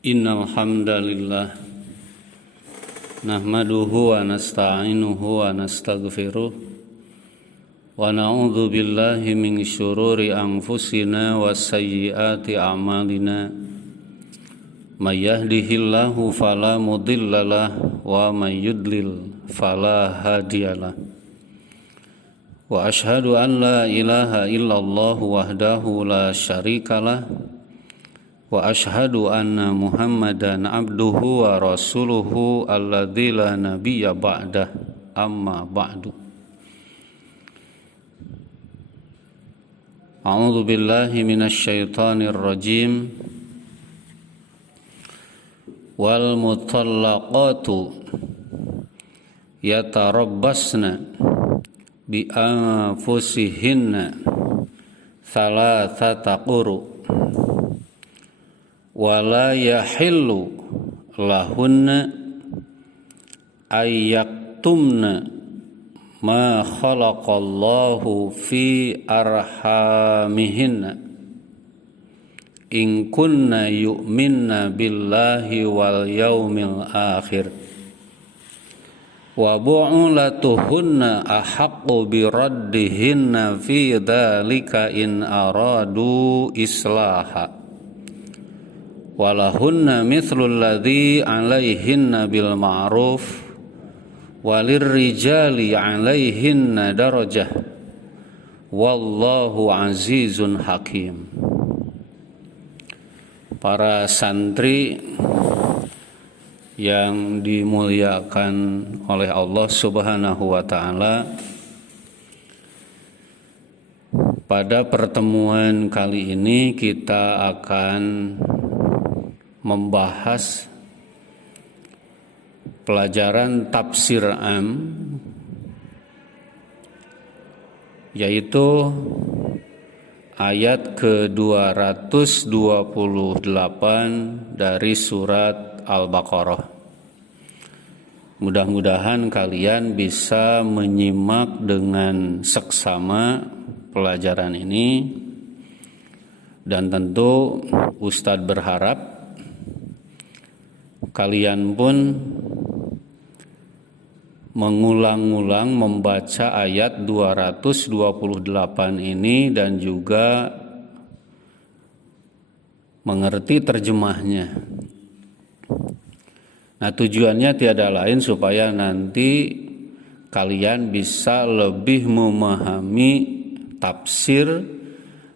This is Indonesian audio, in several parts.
Innal hamdalillah nahmaduhu wa nasta'inuhu wa nastaghfiruh wa na'udzu billahi min syururi anfusina wa sayyiati a'malina may yahdihillahu fala mudhillalah wa may yudlil fala hadiyalah wa asyhadu an la ilaha illallah wahdahu la syarikalah wa asyhadu anna Muhammadan abduhu wa rasuluhu alladzi la nabiyya ba'dah amma ba'du. A'udzu billahi minasy syaithanir rajim. Wal mutallaqatu yatarabbasna bi anfusihinna thalathata quru wala yahillu lahunna ayyaktumna ma khalaqallahu fi arhamihinna in kunna yu'minna billahi wal yaumil akhir wa bu'ulatuhunna ahaqqu biraddihinna fi dhalika in aradu islaha walahunna mithlul ladzi 'alaihinna bil ma'ruf walirrijali 'alaihinna darajah wallahu azizun hakim. Para santri yang dimuliakan oleh Allah Subhanahu wa taala, pada pertemuan kali ini kita akan membahas pelajaran tafsir am, yaitu ayat ke-228 dari surat Al-Baqarah. Mudah-mudahan kalian bisa menyimak dengan seksama pelajaran ini, dan tentu Ustadz berharap kalian pun mengulang-ulang membaca ayat 228 ini dan juga mengerti terjemahnya. Nah, tujuannya tiada lain supaya nanti kalian bisa lebih memahami tafsir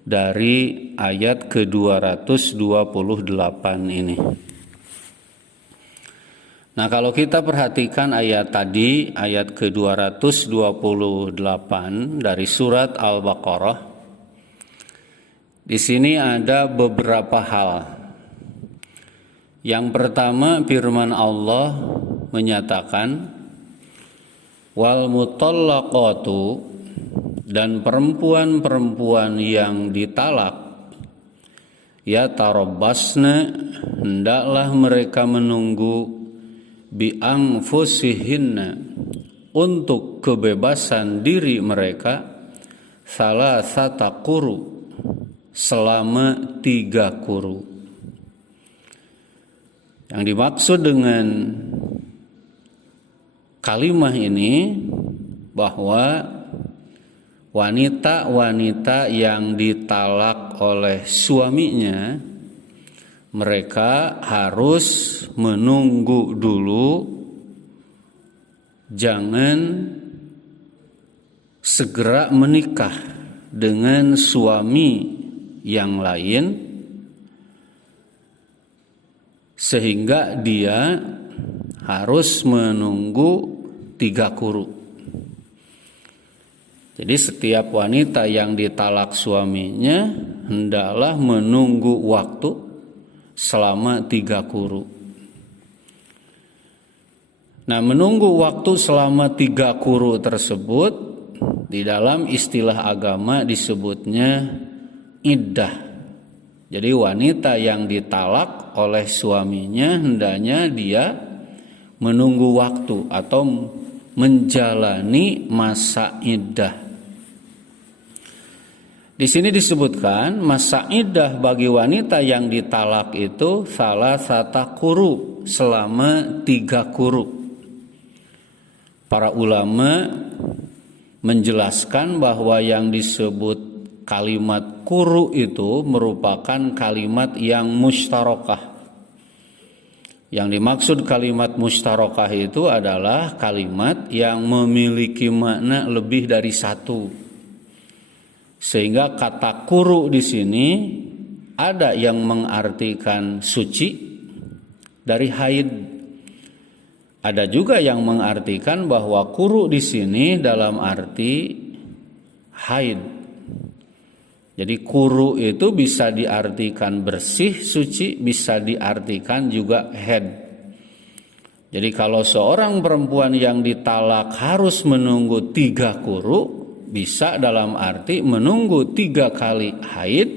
dari ayat ke-228 ini. Nah, kalau kita perhatikan ayat tadi, ayat ke-228 dari surat Al-Baqarah, di sini ada beberapa hal. Yang pertama, firman Allah menyatakan, wal mutallaqatu, dan perempuan-perempuan yang ditalak, ya tarabbasna, hendaklah mereka menunggu bi anfusihinna, untuk kebebasan diri mereka, salasata quru, selama 3 quru. Yang dimaksud dengan kalimah ini bahwa wanita-wanita yang ditalak oleh suaminya, mereka harus menunggu dulu, jangan segera menikah dengan suami yang lain, sehingga dia harus menunggu 3 quru. Jadi setiap wanita yang ditalak suaminya hendaklah menunggu waktu selama 3 quru. Nah, menunggu waktu selama 3 quru tersebut di dalam istilah agama disebutnya iddah. Jadi wanita yang ditalak oleh suaminya hendaknya dia menunggu waktu atau menjalani masa iddah. Di Di sini disebutkan masa iddah bagi wanita yang ditalak itu salah satu quru, selama 3 quru. Para ulama menjelaskan bahwa yang disebut kalimat quru itu merupakan kalimat yang mustarokah. Yang dimaksud kalimat mustarokah itu adalah kalimat yang memiliki makna lebih dari satu. Sehingga kata quru di sini ada yang mengartikan suci dari haid. Ada juga yang mengartikan bahwa quru di sini dalam arti haid. Jadi quru itu bisa diartikan bersih, suci, bisa diartikan juga haid. Jadi kalau seorang perempuan yang ditalak harus menunggu 3 quru, bisa dalam arti menunggu 3 kali haid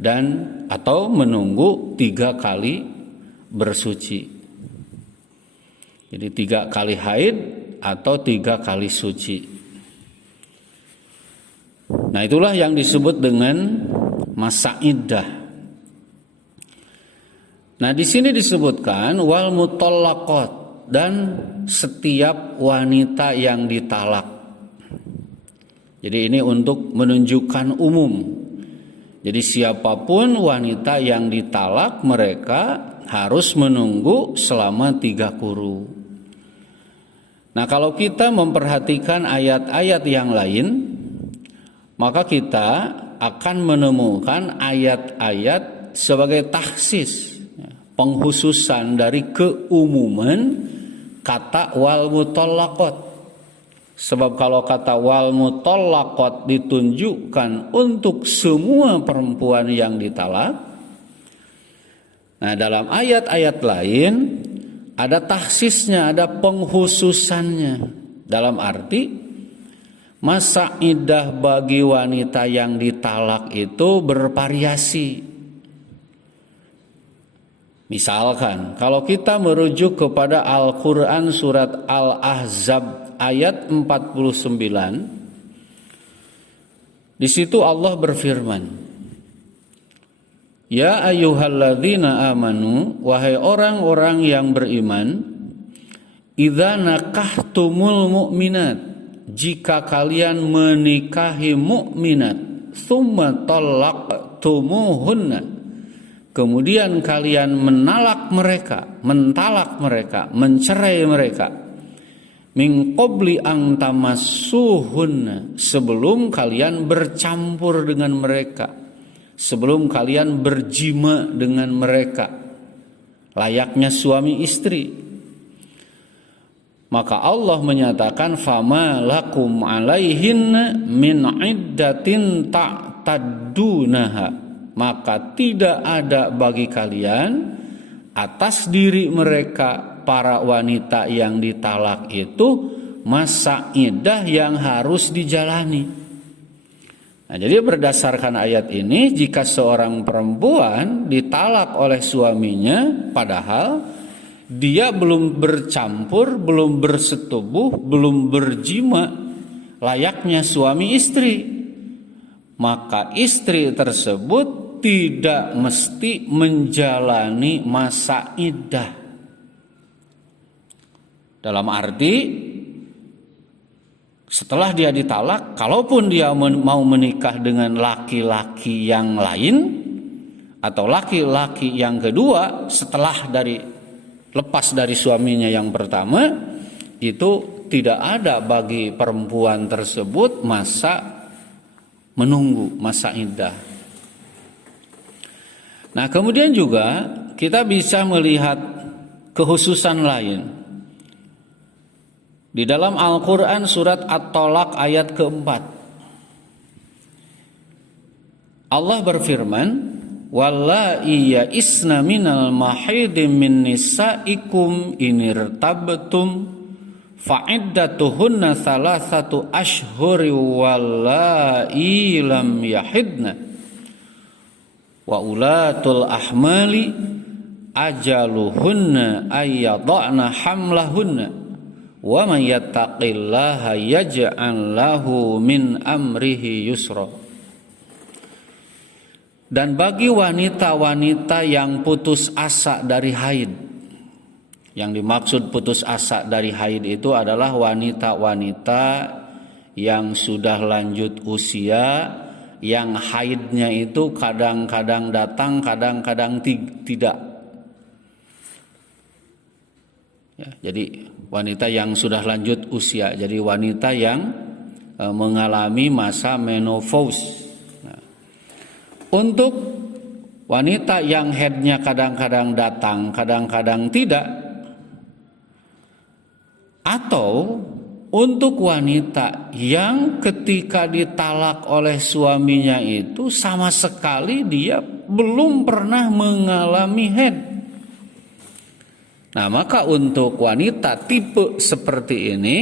dan atau menunggu 3 kali bersuci. Jadi 3 kali haid atau 3 kali suci. Nah, itulah yang disebut dengan masa iddah. Nah, di sini disebutkan wal mutallaqat, dan setiap wanita yang ditalak. Jadi ini untuk menunjukkan umum. Jadi siapapun wanita yang ditalak, mereka harus menunggu selama 3 quru. Nah, kalau kita memperhatikan ayat-ayat yang lain, maka kita akan menemukan ayat-ayat sebagai takhsis, penghususan dari keumuman kata wal mutallaqat. Sebab kalau kata wal mutallaqat ditunjukkan untuk semua perempuan yang ditalak, nah dalam ayat-ayat lain ada takhsisnya, ada penghususannya. Dalam arti masa iddah bagi wanita yang ditalak itu bervariasi. Misalkan kalau kita merujuk kepada Al-Quran surat Al-Ahzab ayat 49, di situ Allah berfirman, Ya ayyuhalladzina amanu, wahai orang-orang yang beriman, idza nakahtumul mu'minat, jika kalian menikahi mukminat, tsumma talaqtumuhunna, kemudian kalian mentalak mereka, mencerai mereka, min qabli ang tamassuhunna, sebelum kalian bercampur dengan mereka, sebelum kalian berjima dengan mereka, layaknya suami istri. Maka Allah menyatakan fama lakum alaihinna min iddatin ta'taddunaha, maka tidak ada bagi kalian atas diri mereka para wanita yang ditalak itu masa iddah yang harus dijalani. Nah, jadi berdasarkan ayat ini, jika seorang perempuan ditalak oleh suaminya padahal dia belum bercampur, belum bersetubuh, belum berjima layaknya suami istri, maka istri tersebut tidak mesti menjalani masa iddah. Dalam arti setelah dia ditalak, kalaupun dia mau menikah dengan laki-laki yang lain atau laki-laki yang kedua setelah lepas dari suaminya yang pertama, itu tidak ada bagi perempuan tersebut masa menunggu, masa iddah. Nah, kemudian juga kita bisa melihat kekhususan lain. Di dalam Al-Quran surat At-Tolak ayat keempat, Allah berfirman, Wallahi ya'isna minal mahidi min nisaikum inirtabtum fa'iddatuhunna thalathatu ashhuri wallahi lam yahidna wa ulatul ahmali ajaluhunna ayyadana hamlahunna wa man yattaqillaha yaj'al lahu min amrihi yusra. Dan bagi wanita-wanita yang putus asa dari haid, yang dimaksud putus asa dari haid itu adalah wanita-wanita yang sudah lanjut usia, yang haidnya itu kadang-kadang datang, kadang-kadang tidak. Ya, jadi wanita yang sudah lanjut usia, jadi wanita yang mengalami masa menopause. Untuk wanita yang haidnya kadang-kadang datang, kadang-kadang tidak, atau untuk wanita yang ketika ditalak oleh suaminya itu sama sekali dia belum pernah mengalami haid. Nah, maka untuk wanita tipe seperti ini,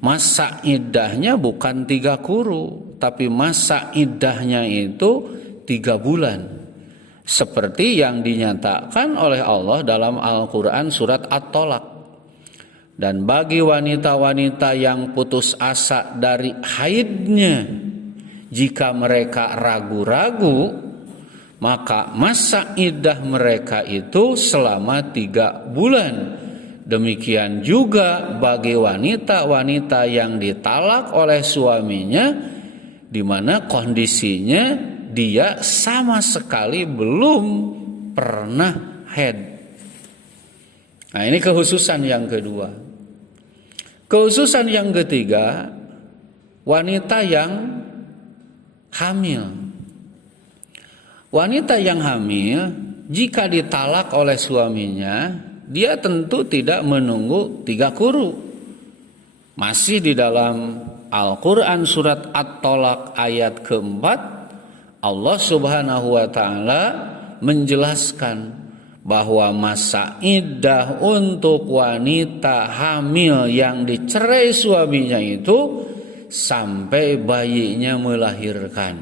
masa iddahnya bukan 3 quru, tapi masa iddahnya itu 3 bulan, seperti yang dinyatakan oleh Allah dalam Al-Quran surat At-Tolak. Dan bagi wanita-wanita yang putus asa dari haidnya, jika mereka ragu-ragu, maka masa iddah mereka itu selama 3 bulan. Demikian juga bagi wanita-wanita yang ditalak oleh suaminya, di mana kondisinya dia sama sekali belum pernah haid. Nah, ini kekhususan yang kedua. Kekhususan yang ketiga, wanita yang hamil. Wanita yang hamil jika ditalak oleh suaminya, dia tentu tidak menunggu 3 quru. Masih di dalam Al-Quran surat At-Tolak ayat keempat, Allah Subhanahu wa Ta'ala menjelaskan bahwa masa iddah untuk wanita hamil yang dicerai suaminya itu sampai bayinya melahirkan.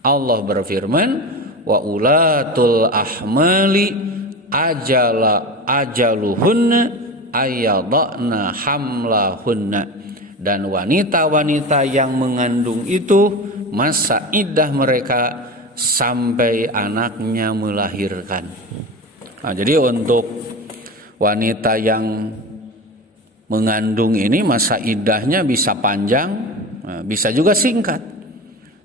Allah berfirman, wa ulatul ahmali ajaluhunna ayyadna hamlahunna. Dan wanita-wanita yang mengandung itu masa iddah mereka sampai anaknya melahirkan. Nah, jadi untuk wanita yang mengandung ini masa iddahnya bisa panjang, bisa juga singkat.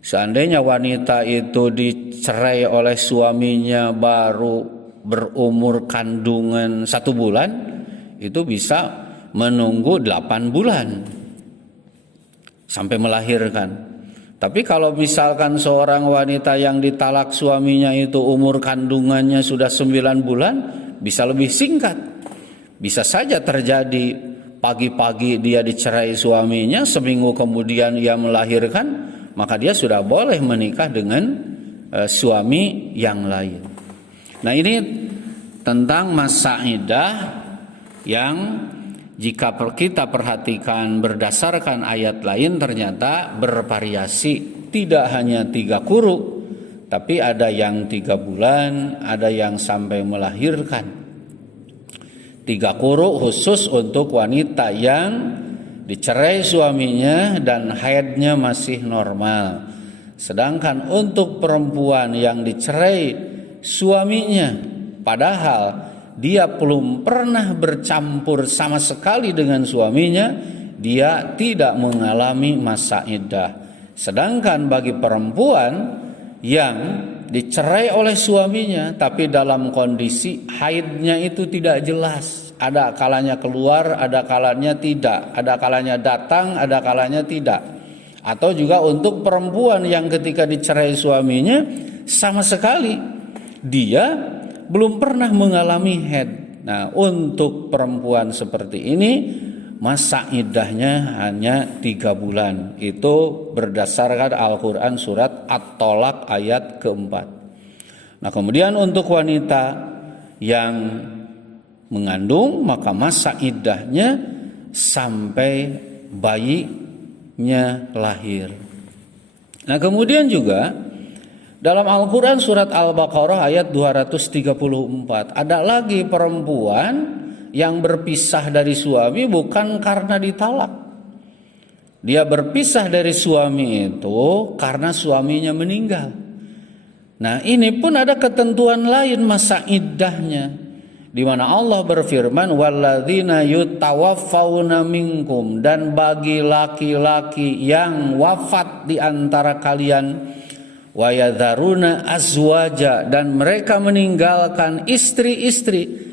Seandainya wanita itu dicerai oleh suaminya baru berumur kandungan 1 bulan, itu bisa menunggu 8 bulan sampai melahirkan. Tapi kalau misalkan seorang wanita yang ditalak suaminya itu umur kandungannya sudah 9 bulan, bisa lebih singkat. Bisa saja terjadi pagi-pagi dia dicerai suaminya, seminggu kemudian ia melahirkan, maka dia sudah boleh menikah dengan suami yang lain. Nah, ini tentang masa iddah yang jika kita perhatikan berdasarkan ayat lain ternyata bervariasi, tidak hanya 3 quru, tapi ada yang 3 bulan, ada yang sampai melahirkan. 3 quru khusus untuk wanita yang dicerai suaminya dan haidnya masih normal. Sedangkan untuk perempuan yang dicerai suaminya padahal dia belum pernah bercampur sama sekali dengan suaminya, dia tidak mengalami masa iddah. Sedangkan bagi perempuan yang dicerai oleh suaminya tapi dalam kondisi haidnya itu tidak jelas, ada kalanya keluar, ada kalanya tidak, ada kalanya datang, ada kalanya tidak. Atau juga untuk perempuan yang ketika dicerai suaminya sama sekali dia belum pernah mengalami haid. Nah, untuk perempuan seperti ini masa iddahnya hanya 3 bulan. Itu berdasarkan Al-Quran surat At-Tolak ayat keempat. Nah, kemudian untuk wanita yang mengandung, maka masa iddahnya sampai bayinya lahir. Nah, kemudian juga dalam Al-Quran surat Al-Baqarah ayat 234 ada lagi perempuan yang berpisah dari suami bukan karena ditalak. Dia berpisah dari suami itu karena suaminya meninggal. Nah, ini pun ada ketentuan lain masa iddahnya, di mana Allah berfirman walladzina yutawaffawna minkum, dan bagi laki-laki yang wafat di antara kalian, wa yadharuna azwaja, dan mereka meninggalkan istri-istri,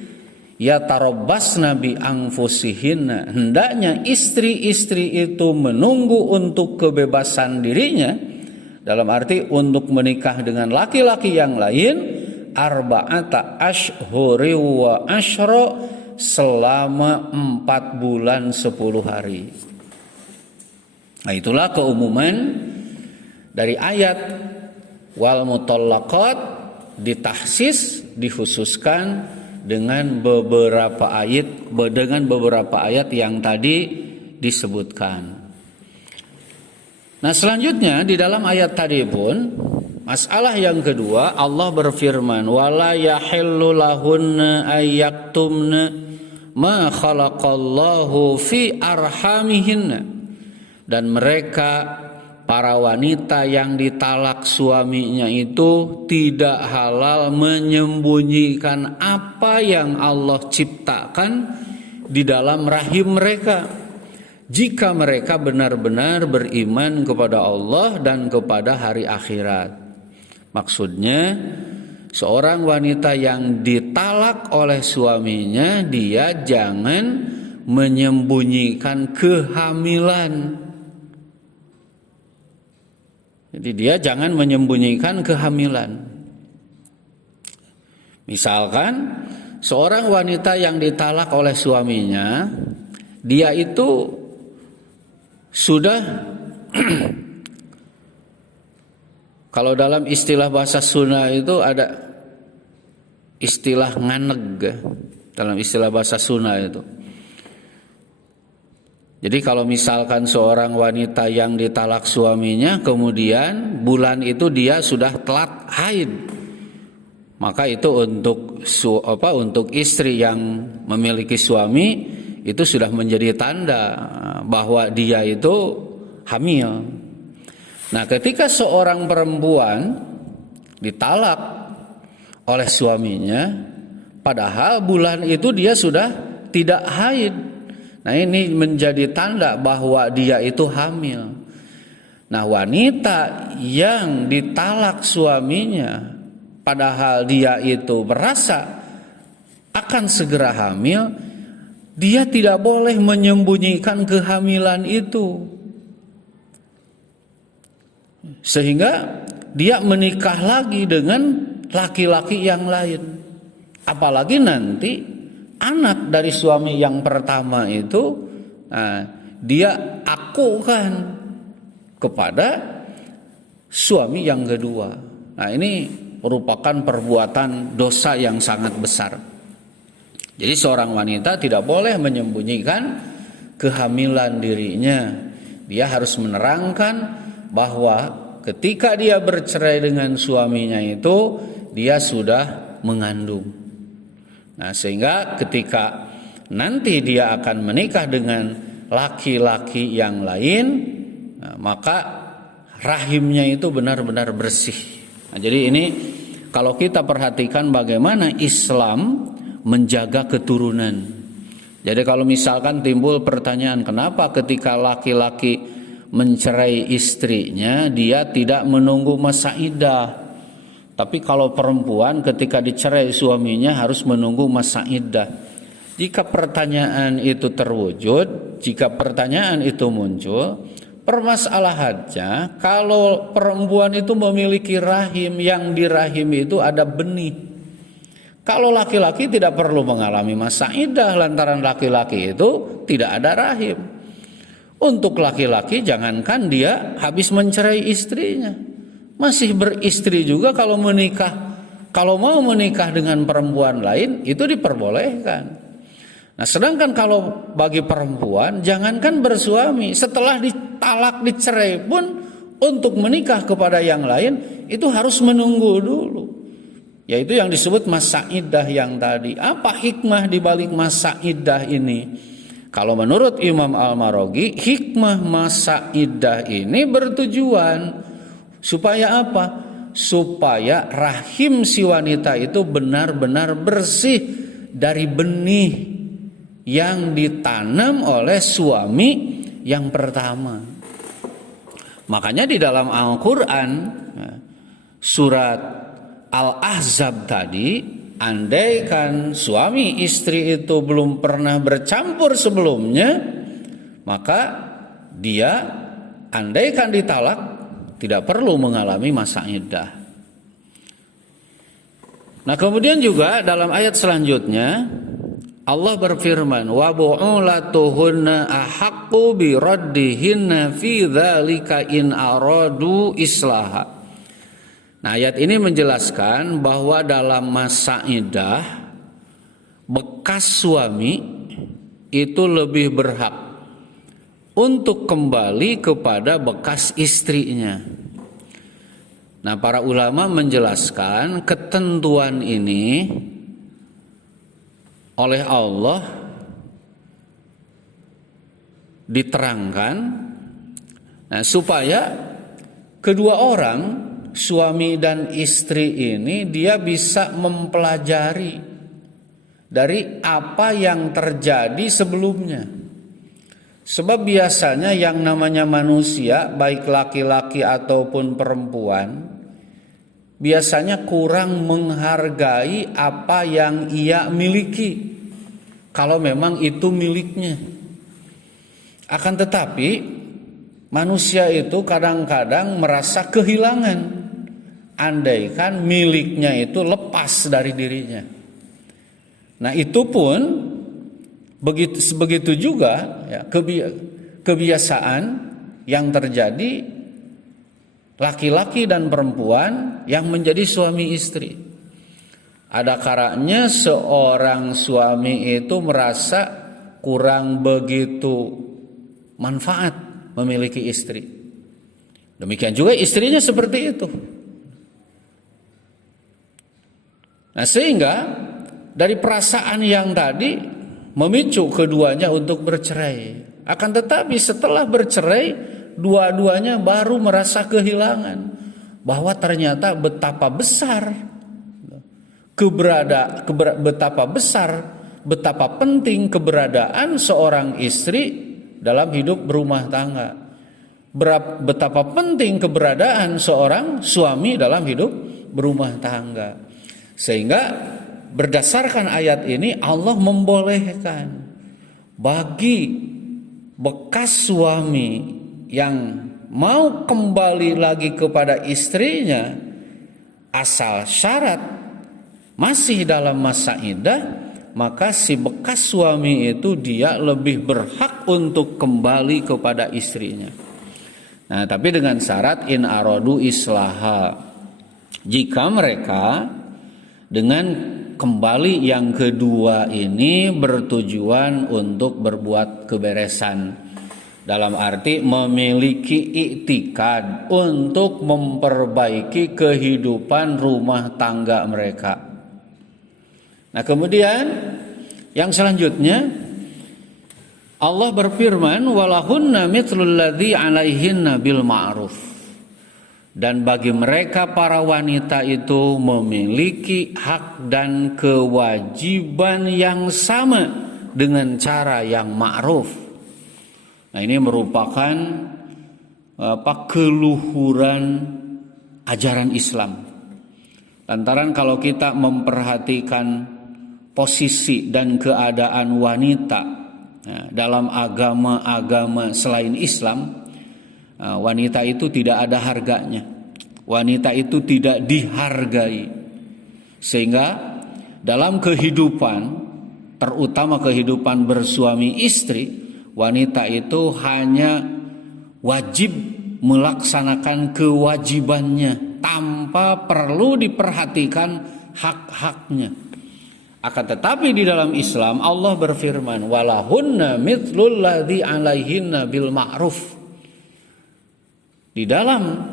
ya tarabbasna bi anfusihinna, hendaknya istri-istri itu menunggu untuk kebebasan dirinya, dalam arti untuk menikah dengan laki-laki yang lain, arba'ata ashhuri wa asyra, selama 4 bulan 10 hari. Nah, itulah keumuman dari ayat wal mutallaqat, ditahsis, dikhususkan dengan beberapa ayat yang tadi disebutkan. Nah, selanjutnya di dalam ayat tadi pun masalah yang kedua, Allah berfirman wala yahillu lahunna ayyaktumna ma khalaqallahu fi arhamihinna, dan mereka para wanita yang ditalak suaminya itu tidak halal menyembunyikan apa yang Allah ciptakan di dalam rahim mereka, jika mereka benar-benar beriman kepada Allah dan kepada hari akhirat. Maksudnya, seorang wanita yang ditalak oleh suaminya, dia jangan menyembunyikan kehamilan. Jadi dia jangan menyembunyikan kehamilan. Misalkan seorang wanita yang ditalak oleh suaminya, dia itu sudah kalau dalam istilah bahasa Sunda itu ada istilah nganeg, dalam istilah bahasa Sunda itu. Jadi kalau misalkan seorang wanita yang ditalak suaminya, kemudian bulan itu dia sudah telat haid, maka itu untuk istri yang memiliki suami itu sudah menjadi tanda bahwa dia itu hamil. Nah, ketika seorang perempuan ditalak oleh suaminya, padahal bulan itu dia sudah tidak haid, nah ini menjadi tanda bahwa dia itu hamil. Nah, wanita yang ditalak suaminya, padahal dia itu merasa akan segera hamil, dia tidak boleh menyembunyikan kehamilan itu, sehingga dia menikah lagi dengan laki-laki yang lain. Apalagi nanti anak dari suami yang pertama itu dia akukan kepada suami yang kedua. Nah, ini merupakan perbuatan dosa yang sangat besar. Jadi seorang wanita tidak boleh menyembunyikan kehamilan dirinya. Dia harus menerangkan bahwa ketika dia bercerai dengan suaminya itu dia sudah mengandung. Nah, sehingga ketika nanti dia akan menikah dengan laki-laki yang lain, maka rahimnya itu benar-benar bersih. Nah, jadi ini kalau kita perhatikan bagaimana Islam menjaga keturunan. Jadi kalau misalkan timbul pertanyaan, kenapa ketika laki-laki mencerai istrinya dia tidak menunggu masa iddah, tapi kalau perempuan ketika dicerai suaminya harus menunggu masa iddah? Jika pertanyaan itu terwujud, jika pertanyaan itu muncul, permasalahannya kalau perempuan itu memiliki rahim, yang di rahim itu ada benih. Kalau laki-laki tidak perlu mengalami masa iddah lantaran laki-laki itu tidak ada rahim. Untuk laki-laki jangankan dia habis mencerai istrinya, masih beristri juga kalau menikah. Kalau mau menikah dengan perempuan lain itu diperbolehkan. Nah, sedangkan kalau bagi perempuan jangankan bersuami, setelah ditalak dicerai pun untuk menikah kepada yang lain itu harus menunggu dulu. Yaitu yang disebut masa iddah yang tadi. Apa hikmah di balik masa iddah ini? Kalau menurut Imam Al-Maraghi, hikmah masa iddah ini bertujuan supaya apa? supaya rahim si wanita itu benar-benar bersih dari benih yang ditanam oleh suami yang pertama. Makanya di dalam Al-Quran surat Al-Ahzab tadi, andaikan suami istri itu belum pernah bercampur sebelumnya, maka dia andaikan ditalak tidak perlu mengalami masa iddah. Nah, kemudian juga dalam ayat selanjutnya Allah berfirman, wa bu'ulatuhunna ahaqqu bi raddihinna fi dzalika in aradu islaha. Nah, ayat ini menjelaskan bahwa dalam masa iddah bekas suami itu lebih berhak untuk kembali kepada bekas istrinya. Nah, para ulama menjelaskan ketentuan ini oleh Allah diterangkan supaya kedua orang, suami dan istri ini, dia bisa mempelajari dari apa yang terjadi sebelumnya. Sebab biasanya yang namanya manusia, baik laki-laki ataupun perempuan, biasanya kurang menghargai apa yang ia miliki, kalau memang itu miliknya. Akan tetapi manusia itu kadang-kadang merasa kehilangan, andaikan miliknya itu lepas dari dirinya. Nah, itu pun begitu juga ya, kebiasaan yang terjadi laki-laki dan perempuan yang menjadi suami istri. Ada kalanya seorang suami itu merasa kurang begitu manfaat memiliki istri. Demikian juga istrinya seperti itu. Nah, sehingga dari perasaan yang tadi memicu keduanya untuk bercerai. Akan tetapi setelah bercerai, dua-duanya baru merasa kehilangan bahwa ternyata betapa penting keberadaan seorang istri dalam hidup berumah tangga. Betapa penting keberadaan seorang suami dalam hidup berumah tangga. Sehingga berdasarkan ayat ini Allah membolehkan bagi bekas suami yang mau kembali lagi kepada istrinya, asal syarat masih dalam masa iddah, maka si bekas suami itu dia lebih berhak untuk kembali kepada istrinya. Nah, tapi dengan syarat in aradu islaha, jika mereka dengan kembali yang kedua ini bertujuan untuk berbuat keberesan, dalam arti memiliki iktikad untuk memperbaiki kehidupan rumah tangga mereka. Nah, kemudian yang selanjutnya Allah berfirman, walahunna mithlul ladzi 'alaihinna bil ma'ruf. Dan bagi mereka para wanita itu memiliki hak dan kewajiban yang sama dengan cara yang ma'ruf. Nah, ini merupakan keluhuran ajaran Islam. Lantaran kalau kita memperhatikan posisi dan keadaan wanita dalam agama-agama selain Islam, wanita itu tidak ada harganya. Wanita itu tidak dihargai. Sehingga dalam kehidupan, terutama kehidupan bersuami istri, wanita itu hanya wajib melaksanakan kewajibannya tanpa perlu diperhatikan hak-haknya. Akan tetapi di dalam Islam Allah berfirman, walahunna mithlul ladzi 'alaihinna bil ma'ruf. Di dalam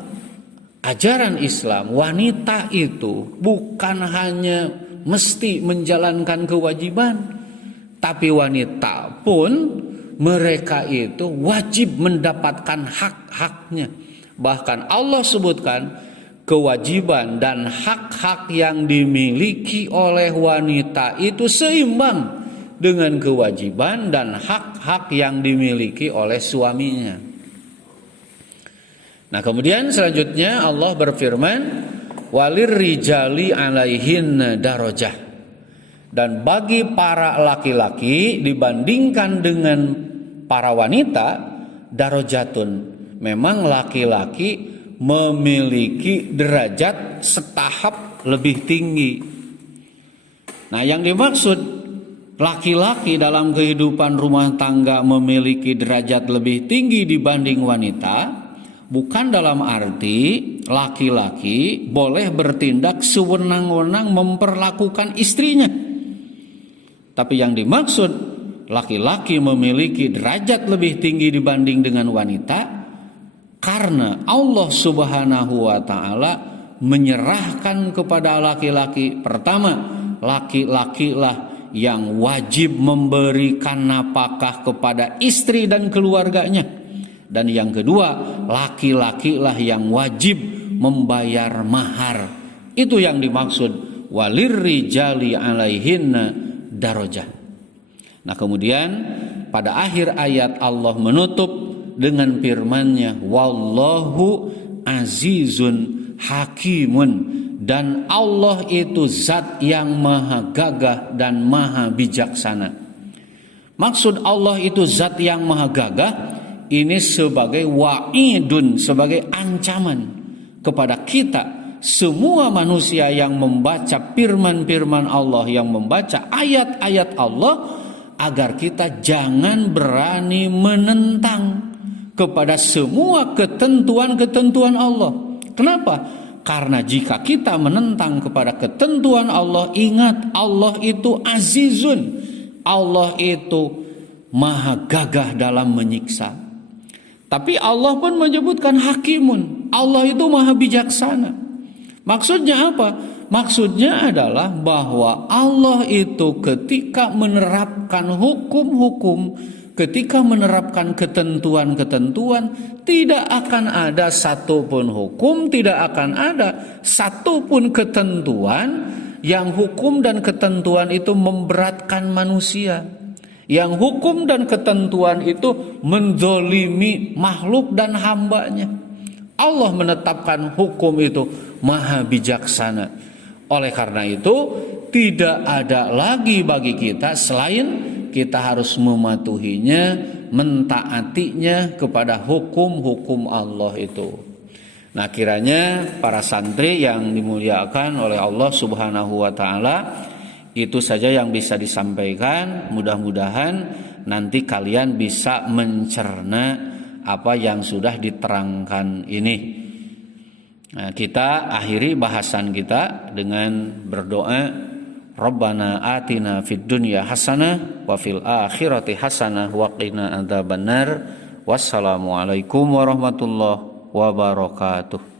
ajaran Islam, wanita itu bukan hanya mesti menjalankan kewajiban, tapi wanita pun mereka itu wajib mendapatkan hak-haknya. Bahkan Allah sebutkan, kewajiban dan hak-hak yang dimiliki oleh wanita itu seimbang dengan kewajiban dan hak-hak yang dimiliki oleh suaminya. Nah, kemudian selanjutnya Allah berfirman, walir rijali alaihin darajah. Dan bagi para laki-laki dibandingkan dengan para wanita, darajatun. Memang laki-laki memiliki derajat setahap lebih tinggi. Nah, yang dimaksud laki-laki dalam kehidupan rumah tangga memiliki derajat lebih tinggi dibanding wanita, bukan dalam arti laki-laki boleh bertindak sewenang-wenang memperlakukan istrinya. Tapi yang dimaksud laki-laki memiliki derajat lebih tinggi dibanding dengan wanita karena Allah Subhanahu wa taala menyerahkan kepada laki-laki, pertama, laki-lakilah yang wajib memberikan nafkah kepada istri dan keluarganya. Dan yang kedua, laki-lakilah yang wajib membayar mahar. Itu yang dimaksud walir rijali alaihinna darajah. Nah, kemudian pada akhir ayat Allah menutup dengan firman-Nya, wallahu azizun hakimun, dan Allah itu zat yang maha gagah dan maha bijaksana. Maksud Allah itu zat yang maha gagah ini sebagai wa'idun, sebagai ancaman kepada kita semua manusia yang membaca firman-firman Allah, yang membaca ayat-ayat Allah, agar kita jangan berani menentang kepada semua ketentuan-ketentuan Allah. Kenapa? Karena jika kita menentang kepada ketentuan Allah, ingat Allah itu azizun, Allah itu maha gagah dalam menyiksa. Tapi Allah pun menyebutkan hakimun, Allah itu maha bijaksana. Maksudnya apa? Maksudnya adalah bahwa Allah itu ketika menerapkan hukum-hukum, ketika menerapkan ketentuan-ketentuan, tidak akan ada satupun hukum, tidak akan ada satupun ketentuan yang hukum dan ketentuan itu memberatkan manusia. Yang hukum dan ketentuan itu menzolimi makhluk dan hambanya. Allah menetapkan hukum itu maha bijaksana. Oleh karena itu tidak ada lagi bagi kita selain kita harus mematuhinya, mentaatinya kepada hukum-hukum Allah itu. Nah, kiranya para santri yang dimuliakan oleh Allah Subhanahu wa taala, itu saja yang bisa disampaikan. Mudah-mudahan nanti kalian bisa mencerna apa yang sudah diterangkan ini. Nah, kita akhiri bahasan kita dengan berdoa, Rabbana atina fid dunya hasanah wa fil akhirati hasanah wa qina adzabannar. Wassalamualaikum warahmatullahi wabarakatuh.